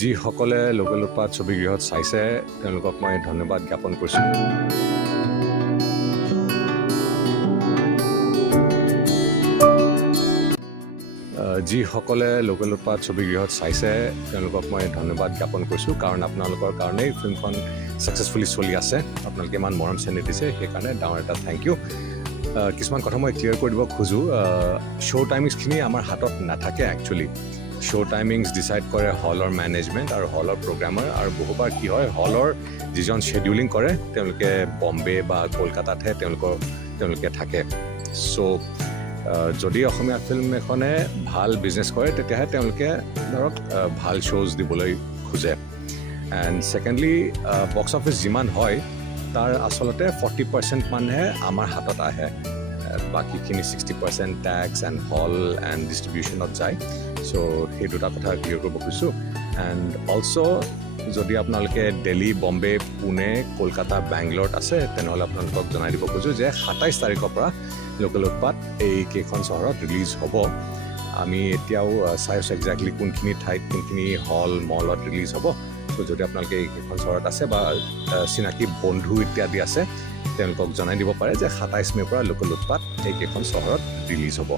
যিসকলে লোকেল উৎপাত ছবিগৃহত চাইছে তেওঁলোকক মই ধন্যবাদ জ্ঞাপন কৰিছোঁ। যিসকলে লোকেল উৎপাত ছবিগৃহত চাইছে তেওঁলোকক মই ধন্যবাদ জ্ঞাপন কৰিছোঁ, কাৰণ আপোনালোকৰ কাৰণেই ফিল্মখন ছাকচেছফুলি চলি আছে। আপোনালোকে ইমান মৰম চেনেহ দিছে, সেইকাৰণে ডাঙৰ এটা থেংক ইউ। কিছুমান কথা মই ক্লিয়াৰ কৰি দিব খোজোঁ। শ্ব' টাইমিংছখিনি আমাৰ হাতত নাথাকে একচুৱেলি। শ্ব' টাইমিংছ ডিচাইড কৰে হলৰ মেনেজমেণ্ট আৰু হলৰ প্ৰগ্ৰামাৰ, আৰু বহুবাৰ কি হয় হলৰ যিজন শ্বেডিউলিং কৰে তেওঁলোকে বম্বে বা কলকাতাতহে তেওঁলোকে থাকে। চ' যদি অসমীয়া ফিল্ম এখনে ভাল বিজনেছ কৰে তেতিয়াহে তেওঁলোকে ধৰক ভাল শ্ব'জ দিবলৈ খোজে। এণ্ড ছেকেণ্ডলি বক্স অফিচ যিমান হয় তাৰ আচলতে 40% মানহে আমাৰ হাতত আহে, বাকীখিনি 60% টেক্স এণ্ড হল এণ্ড ডিষ্ট্ৰিবিউশ্যনত যায়। চ' সেই দুটা কথা ক্লিয়াৰ কৰিব খুজিছোঁ। এণ্ড অলছ' যদি আপোনালোকে দিল্লী, বম্বে, পুনে, কলকাতা, বেংগলোৰত আছে তেনেহ'লে আপোনালোকক জনাই দিব খোজোঁ যে 27 তাৰিখৰ পৰা লোকেল উৎপাত এই কেইখন চহৰত ৰিলিজ হ'ব। আমি এতিয়াও চাই আছোঁ একজেক্টলি কোনখিনি ঠাইত কোনখিনি হল মলত ৰিলিজ হ'ব। ত' যদি আপোনালোকে এইকেইখন চহৰত আছে বা চিনাকি বন্ধু ইত্যাদি আছে তেওঁলোকক জনাই দিব পাৰে যে 27 মে'ৰ পৰা লোকেল উৎপাত এইকেইখন চহৰত ৰিলিজ হ'ব।